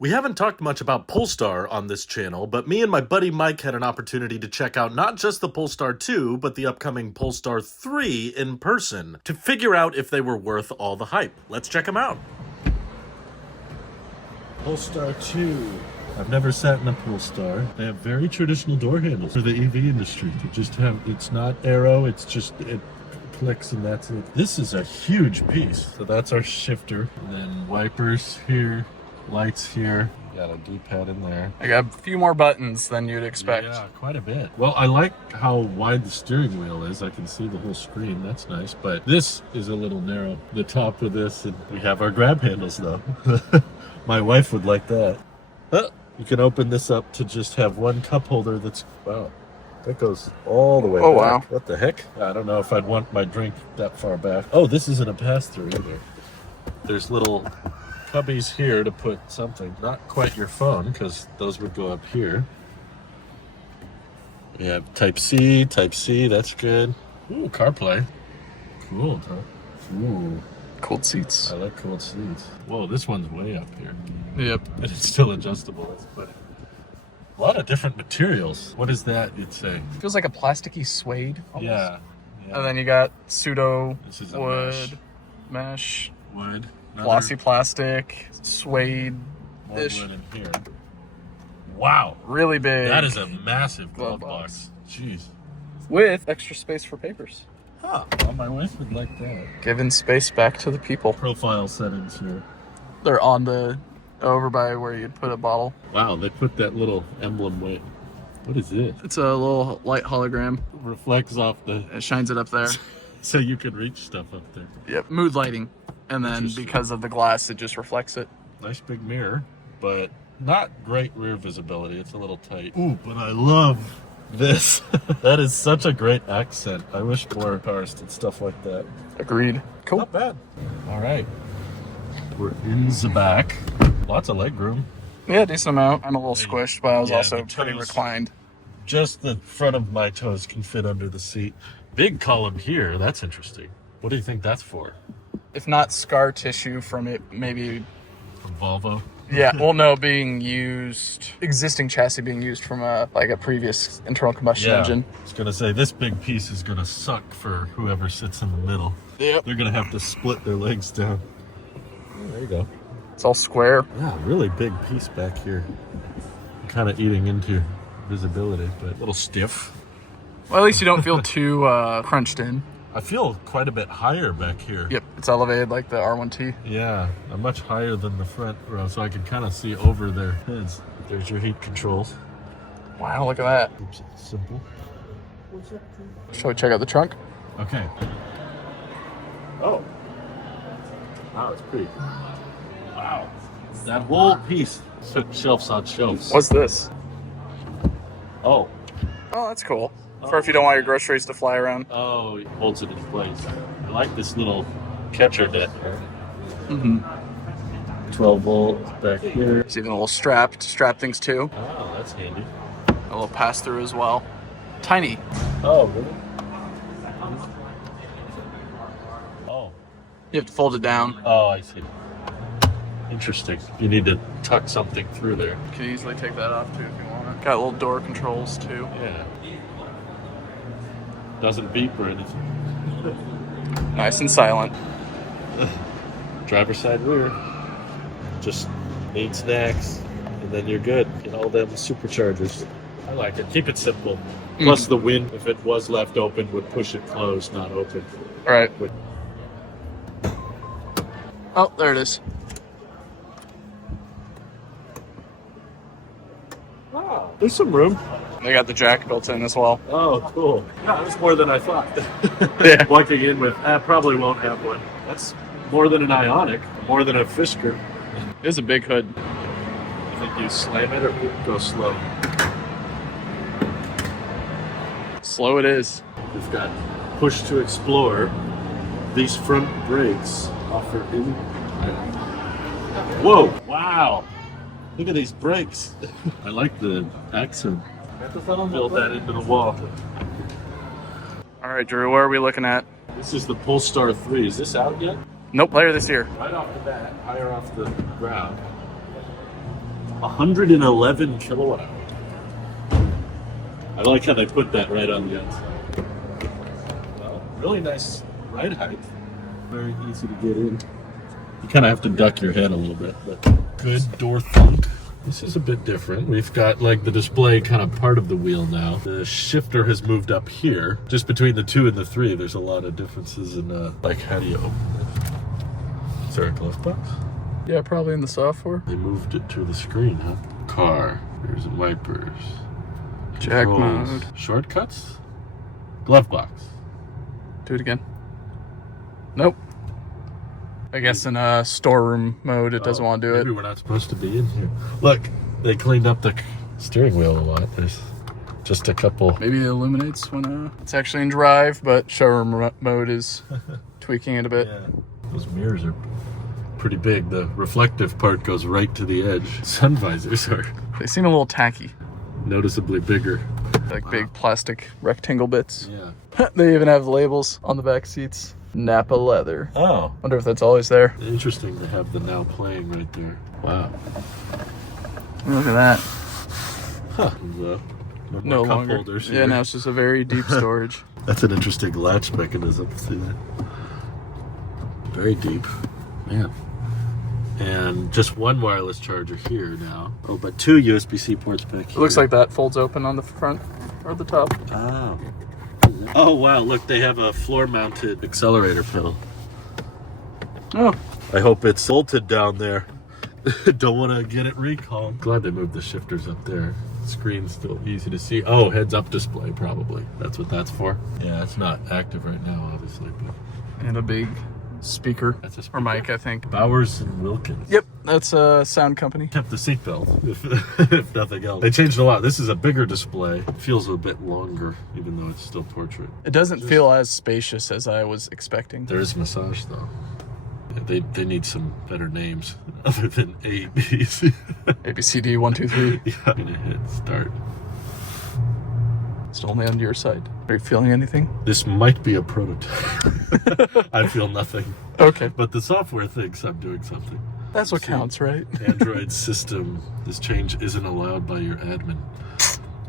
We haven't talked much about Polestar on this channel, but me and my buddy Mike had an opportunity to check out not just the Polestar 2, but the upcoming Polestar 3 in person to figure out if they were worth all the hype. Let's check them out. Polestar 2. I've never sat in a Polestar. They have very traditional door handles for the EV industry. They just have, it's not aero, it's just, it clicks and that's it. This is a huge piece. So that's our shifter. And then wipers here. Lights here, got a D-pad in there. I got a few more buttons than you'd expect. Yeah, quite a bit. Well, I like how wide the steering wheel is. I can see the whole screen. That's nice. But this is a little narrow. The top of this, and we have our grab handles though. My wife would like that. You can open this up to just have one cup holder. That's, wow, that goes all the way back. Wow. What the heck? I don't know if I'd want my drink that far back. Oh, this isn't a pass-through either. There's little cubbies here to put something, not quite your phone, because those would go up here. We have Type C, that's good. Ooh, CarPlay. Cool, huh? Ooh. Cooled seats. I like cooled seats. Whoa, this one's way up here. Yep. And it's still adjustable, that's funny. A lot of different materials. What is that, you'd say? Feels like a plasticky suede. Almost. Yeah. And then you got pseudo This is a wood, mesh, wood. glossy plastic, suede. More wood in here. Wow. Really big. That is a massive glove glove box. Jeez. with extra space for papers. Huh. Well, my wife would like that. Giving space back to the people. Profile settings here. They're on the over by where you'd put a bottle. Wow, they put that little emblem way. What is this? It's a little light hologram. Reflects off the... It shines it up there. So you could reach stuff up there. Yep. Mood lighting. And then Interesting. because of the glass, it just reflects it. Nice big mirror, but not great rear visibility. It's a little tight. Ooh, but I love this. That is such a great accent. I wish more cars did stuff like that. Agreed. Cool. Not bad. All right. We're in the back. Lots of leg room. Yeah, decent amount. I'm a little squished, but I was Yeah, also the pretty toes. reclined. Just the front of my toes can fit under the seat. Big column here. That's interesting. What do you think that's for? If not scar tissue from it, maybe. From Volvo? Yeah, well, no, being used, existing chassis being used from a previous internal combustion engine. I was gonna say this big piece is gonna suck for whoever sits in the middle. Yep. They're gonna have to split their legs down. Oh, there you go. It's all square. Yeah, really big piece back here. Kind of eating into visibility, but a little stiff. Well, at least you don't feel too crunched in. I feel quite a bit higher back here. Yep, it's elevated like the R1T. Yeah, I'm much higher than the front row, so I can kind of see over their heads. There's your heat controls. Wow, look at that. Oops, it's simple. Shall we check out the trunk? Okay. Oh. Wow, it's pretty. Wow. That whole piece took shelves on shelves. What's this? Oh. Oh, that's cool. For if you don't want your groceries to fly around. Oh, it holds it in place. I like this little catcher net here. Mm-hmm. 12 volt back here. There's even a little strap to strap things to. Oh, that's handy. A little pass-through as well. Tiny. Oh, really? Oh. You have to fold it down. Oh, I see. Interesting. You need to tuck something through there. You can easily take that off too if you want. Got little door controls too. Yeah. Doesn't beep or anything. Nice and silent. Driver side rear. Just need snacks, and then you're good. Get all them superchargers. I like it. Keep it simple. Plus the wind, if it was left open, would push it closed, not open. All right. Would- Oh, there it is. Wow, there's some room. They got the jack built in as well. Oh, cool. Yeah, that's more than I thought. Yeah. Walking in with, probably won't have one. That's more than an Ioniq, more than a Fisker. It is a big hood. I think you slam it or go slow. Slow it is. We've got push to explore. These front brakes offer in. Whoa! Wow! Look at these brakes. I like the accent. Build that into the wall. All right, Drew, where are we looking at? This is the Polestar 3. Is this out yet? Nope, later this year. Right off the bat, higher off the ground. 111 kilowatt hours. I like how they put that right on the outside. Well, really nice ride height. Very easy to get in. You kind of have to duck your head a little bit, but good door thunk. This is a bit different. We've got like the display kind of part of the wheel now. The shifter has moved up here. Just between the 2 and the 3, there's a lot of differences in like how do you open it? Is there a glove box? Yeah, probably in the software. They moved it to the screen, huh? Car. There's wipers. Jack Controls. mode. Shortcuts? Glove box. Do it again. Nope. I guess in storeroom mode, it doesn't want to do it. Maybe we're not supposed to be in here. Look, they cleaned up the steering wheel a lot. There's just a couple. Maybe it illuminates when it's actually in drive, but showroom mode is tweaking it a bit. Yeah. Those mirrors are pretty big. The reflective part goes right to the edge. Sun visors are They seem a little tacky, noticeably bigger. like big plastic rectangle bits. Yeah. They even have labels on the back seats. Napa leather. Oh. Wonder if that's always there. Interesting to have the now playing right there. Wow. Look at that. Huh. No cup longer. holders Yeah, here. now it's just a very deep storage. That's an interesting latch mechanism. See that? Very deep. Man. And just one wireless charger here now. Oh, but 2 USB-C ports back here. It looks like that folds open on the front or the top. Oh. Oh, wow. Look, they have a floor-mounted accelerator pedal. Oh, I hope it's bolted down there. Don't want to get it recalled. Glad they moved the shifters up there. Screen's still easy to see. Oh, heads-up display, probably. That's what that's for. Yeah, it's not active right now, obviously. But and a big speaker. that's a Or mic, I think. Bowers and Wilkins. Yep, that's a sound company. Kept the seatbelt, if nothing else. They changed a lot. This is a bigger display. It feels a bit longer, even though it's still portrait. It doesn't feel as spacious as I was expecting. There is massage, though. Yeah, they need some better names other than A, B, C. ABCD 1, 2, 3. Yeah, I'm gonna hit start. It's only on your side. Are you feeling anything? This might be a prototype. I feel nothing. Okay. But the software thinks I'm doing something. That's what counts, right? Android system. This change isn't allowed by your admin.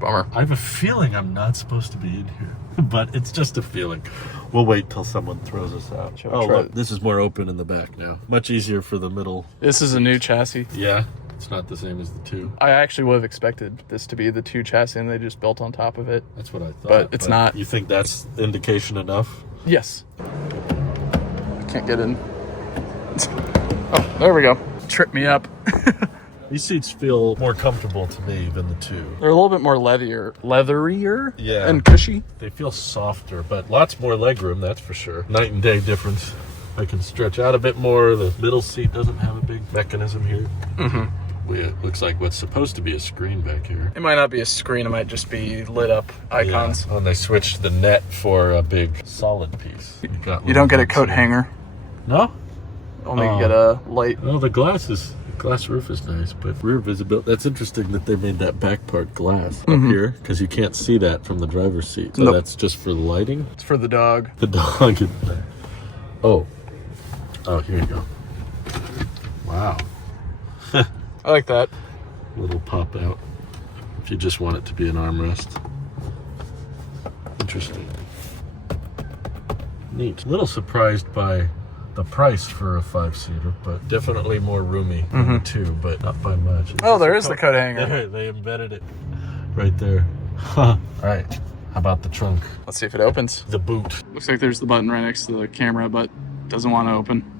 Bummer. I have a feeling I'm not supposed to be in here, but it's just a feeling. We'll wait till someone throws us out. Shall we Oh, try look, it? this is more open in the back now. Much easier for the middle. This is a new chassis. Yeah, it's not the same as the 2. I actually would have expected this to be the 2 chassis and they just built on top of it. That's what I thought. But it's not. You think that's indication enough? Yes. I can't get in. Oh, there we go. Trip me up. These seats feel more comfortable to me than the 2. They're a little bit more leatherier Yeah. and cushy. They feel softer, but lots more legroom, that's for sure. Night and day difference. I can stretch out a bit more. The middle seat doesn't have a big mechanism here. Mm-hmm. It looks like what's supposed to be a screen back here. It might not be a screen. It might just be lit up icons. Yeah. And they switched the net for a big solid piece. You don't get a coat hanger. No? Only get a light. Well, the glass roof is nice, but rear visibility. That's interesting that they made that back part glass up here because you can't see that from the driver's seat. So that's just for lighting. It's for the dog. The dog. Oh, here you go. Wow. I like that. Little pop out. If you just want it to be an armrest. Interesting. Neat. A little surprised by the price for a 5-seater, but definitely more roomy than the 2, but not by much. Oh, there is the coat hanger. There, they embedded it right there. Huh. All right. How about the trunk? Let's see if it opens. The boot. Looks like there's the button right next to the camera, but doesn't want to open.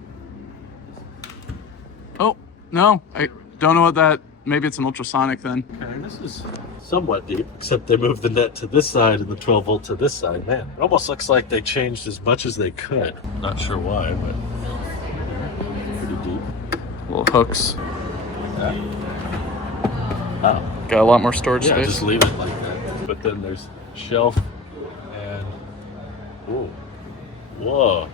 Oh, no. I don't know what that... Maybe it's an ultrasonic then. Okay, this is somewhat deep, except they moved the net to this side and the 12 volt to this side. Man, it almost looks like they changed as much as they could. Not sure why, but pretty deep. Little hooks. Oh, Got a lot more storage yeah, space. just leave it like that. But then there's shelf and... Ooh. Whoa.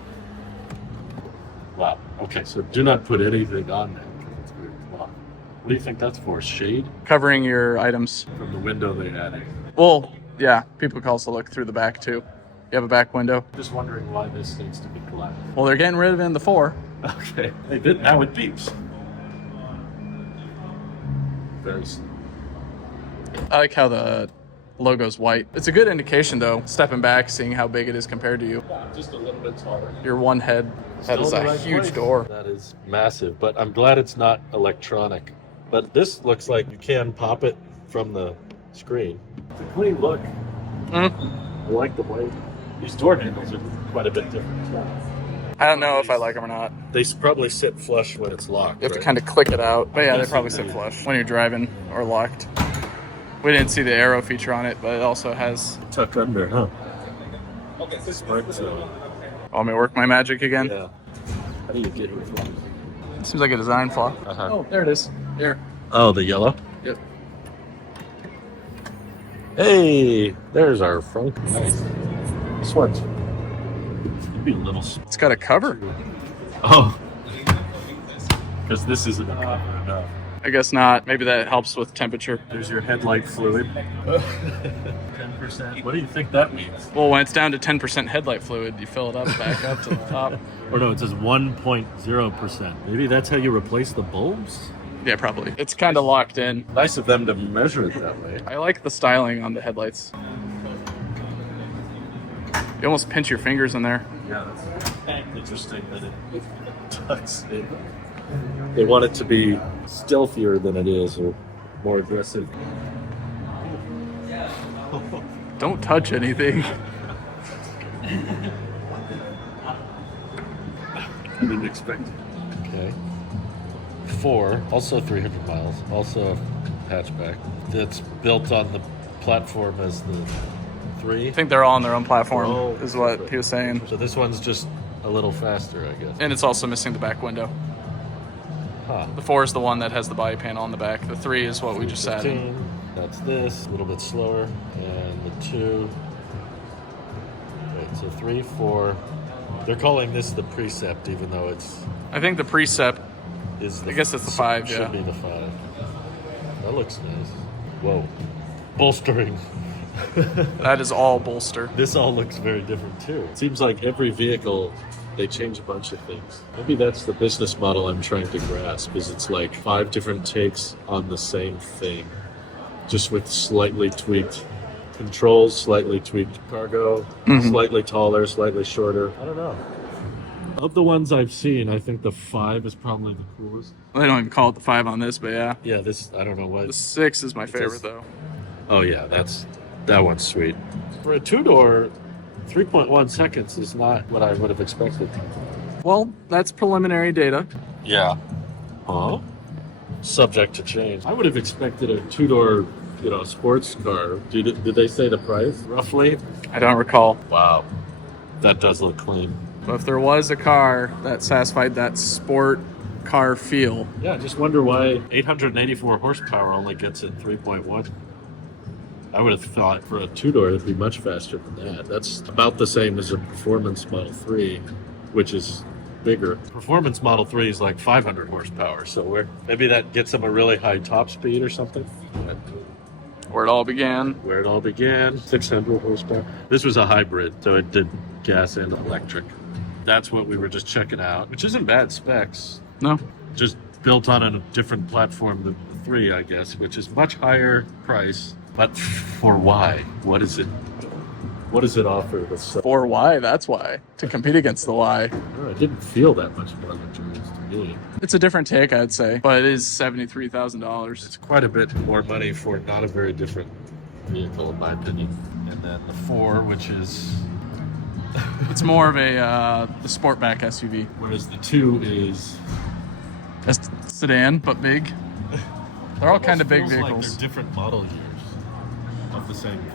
Wow. Okay, so do not put anything on there because it's very cloth. What do you think that's for? Shade? Covering your items. From the window they added. Well, yeah, people can also look through the back too. You have a back window. Just wondering why this needs to be glass. Well, they're getting rid of it in the 4. Okay. They did. Now it beeps. very. I like how the logo's white. It's a good indication, though, stepping back, seeing how big it is compared to you. Yeah, just a little bit taller. Your one head. That is Still in a the right huge place. door. That is massive, but I'm glad it's not electronic. But this looks like you can pop it from the screen. It's a clean look. I like the way these door handles are quite a bit different. I don't know if I like them or not. They probably sit flush when it's locked. You have to right? kind of click it out. But yeah, they Yes, probably sit indeed. flush when you're driving or locked. We didn't see the arrow feature on it, but it also has... Tuck under, huh? Smart zone. Want me to work my magic again? Yeah. How do you get here? Seems like a design flaw. Uh-huh. Oh, there it is. There. Oh, the yellow? Yep. Hey, there's our front. Nice. This one's maybe a little. It's got a cover. Oh, because this isn't a cover enough. I guess not. Maybe that helps with temperature. There's your headlight fluid. 10%. What do you think that means? Well, when it's down to 10% headlight fluid, you fill it up back up to the top. Or no, it says 1.0%. Maybe that's how you replace the bulbs? Yeah, probably. It's kind of locked in. Nice of them to measure it that way. I like the styling on the headlights. You almost pinch your fingers in there. Yeah, that's interesting that it tucks in. They want it to be stealthier than it is, or more aggressive. Don't touch anything. I didn't expect it. Okay. 4, also 300 miles, also a hatchback. That's built on the platform as the 3. I think they're all on their own platform, Oh, is what he was saying. So this one's just a little faster, I guess. And it's also missing the back window. Huh. The 4 is the one that has the body panel on the back. The 3 is what we just added. 15, that's this, a little bit slower. And the 2. Wait, so 3, 4. They're calling this the Precept, even though it's I think the Precept, is. I guess it's the 5, should yeah. be the 5. That looks nice. Whoa, bolstering. That is all bolster. This all looks very different too. It seems like every vehicle, they change a bunch of things. Maybe that's the business model I'm trying to grasp, is it's like 5 different takes on the same thing, just with slightly tweaked controls, slightly tweaked cargo, slightly taller, slightly shorter. I don't know. Of the ones I've seen, I think the 5 is probably the coolest. They don't even call it the 5 on this, but yeah. Yeah, this, I don't know what. The 6 is my says- favorite, though. Oh yeah, that one's sweet. For a 2-door, 3.1 seconds is not what I would have expected. Well, that's preliminary data. Yeah. Huh? Subject to change. I would have expected a 2-door, sports car. Did they say the price roughly? I don't recall. Wow, that does look clean. But if there was a car that satisfied that sport car feel, Yeah, I just wonder why 884 horsepower only gets it 3.1. I would have thought for a 2-door it'd be much faster than that. That's about the same as a Performance Model 3, which is bigger. Performance Model 3 is like 500 horsepower, so maybe that gets them a really high top speed or something. where it all began. Where it all began, 600 horsepower. This was a hybrid, so it did gas and electric. That's what we were just checking out, which isn't bad specs. No. Just built on a different platform than the 3, I guess, which is much higher price. But for why? What is it? What does it offer? For Y, that's why. To compete against the Y. It didn't feel that much more luxurious to me. It's a different take, I'd say. But it is $73,000. It's quite a bit more money for not a very different vehicle, in my opinion. And then the 4, which is... It's more of the Sportback SUV. Whereas the 2 is... A sedan, but big. They're all kind of big Feels like vehicles. they're different model years of the same thing.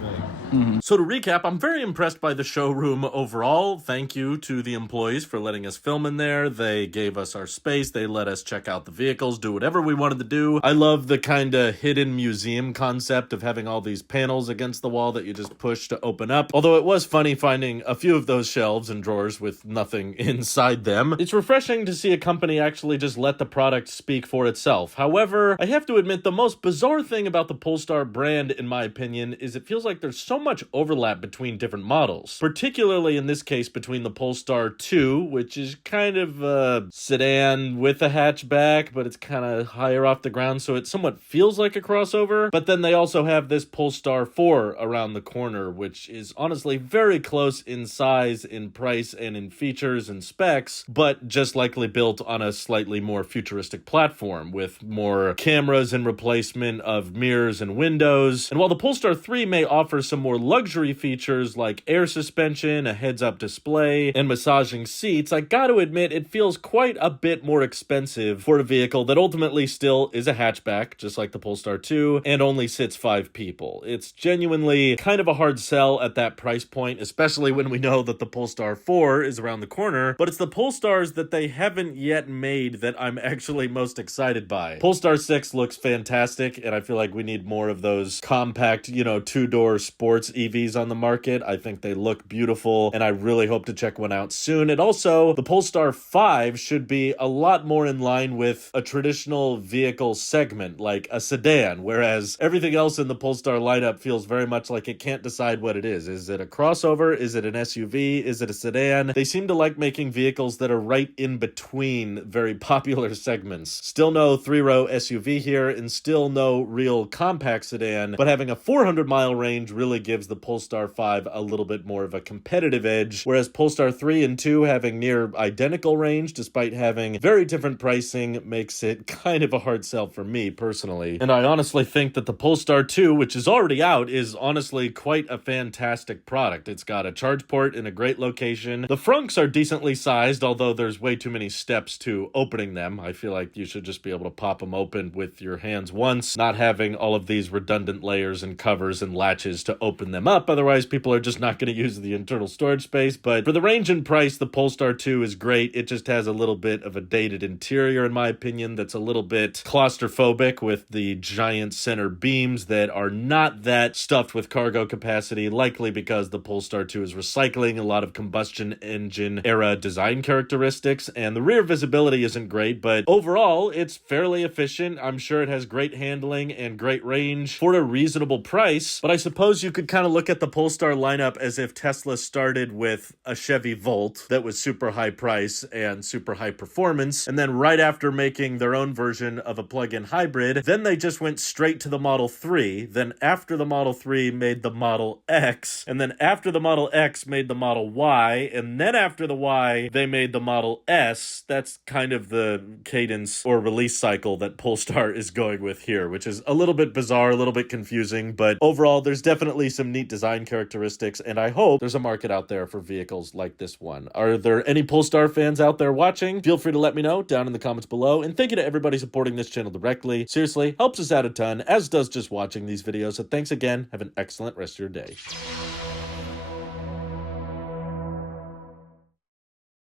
So to recap, I'm very impressed by the showroom overall. Thank you to the employees for letting us film in there. They gave us our space. They let us check out the vehicles, do whatever we wanted to do. I love the kind of hidden museum concept of having all these panels against the wall that you just push to open up. Although it was funny finding a few of those shelves and drawers with nothing inside them. It's refreshing to see a company actually just let the product speak for itself. However, I have to admit the most bizarre thing about the Polestar brand, in my opinion, is it feels like there's so much overlap between different models, particularly in this case between the Polestar 2, which is kind of a sedan with a hatchback, but it's kind of higher off the ground, so it somewhat feels like a crossover. But then they also have this Polestar 4 around the corner, which is honestly very close in size, in price, and in features and specs, but just likely built on a slightly more futuristic platform with more cameras in replacement of mirrors and windows. And while the Polestar 3 may offer some more luxury features like air suspension, a heads-up display, and massaging seats, I gotta admit it feels quite a bit more expensive for a vehicle that ultimately still is a hatchback, just like the Polestar 2, and only sits 5 people. It's genuinely kind of a hard sell at that price point, especially when we know that the Polestar 4 is around the corner, but it's the Polestars that they haven't yet made that I'm actually most excited by. Polestar 6 looks fantastic, and I feel like we need more of those compact, two-door sports EVs on the market. I think they look beautiful, and I really hope to check one out soon. And also, the Polestar 5 should be a lot more in line with a traditional vehicle segment, like a sedan, whereas everything else in the Polestar lineup feels very much like it can't decide what it is. Is it a crossover? Is it an SUV? Is it a sedan? They seem to like making vehicles that are right in between very popular segments. Still no 3-row SUV here, and still no real compact sedan, but having a 400-mile range really gives the Polestar 5 a little bit more of a competitive edge, whereas Polestar 3 and 2 having near identical range despite having very different pricing makes it kind of a hard sell for me personally. And I honestly think that the Polestar 2, which is already out, is honestly quite a fantastic product. It's got a charge port in a great location. The frunks are decently sized, although there's way too many steps to opening them. I feel like you should just be able to pop them open with your hands once, not having all of these redundant layers and covers and latches to open them up. Otherwise, people are just not going to use the internal storage space. But for the range and price, the Polestar 2 is great. It just has a little bit of a dated interior, in my opinion, that's a little bit claustrophobic with the giant center beams that are not that stuffed with cargo capacity, likely because the Polestar 2 is recycling a lot of combustion engine era design characteristics, and the rear visibility isn't great, but overall, it's fairly efficient. I'm sure it has great handling and great range for a reasonable price, but I suppose you could kind of look at the Polestar lineup as if Tesla started with a Chevy Volt that was super high price and super high performance, and then right after making their own version of a plug-in hybrid, then they just went straight to the Model 3, then after the Model 3 made the Model X, and then after the Model X made the Model Y, and then after the Y, they made the Model S. That's kind of the cadence or release cycle that Polestar is going with here, which is a little bit bizarre, a little bit confusing, but overall, there's definitely some neat design characteristics, and I hope there's a market out there for vehicles like this one. Are there any Polestar fans out there watching? Feel free to let me know down in the comments below, and thank you to everybody supporting this channel directly. Seriously, helps us out a ton, as does just watching these videos, so thanks again. Have an excellent rest of your day.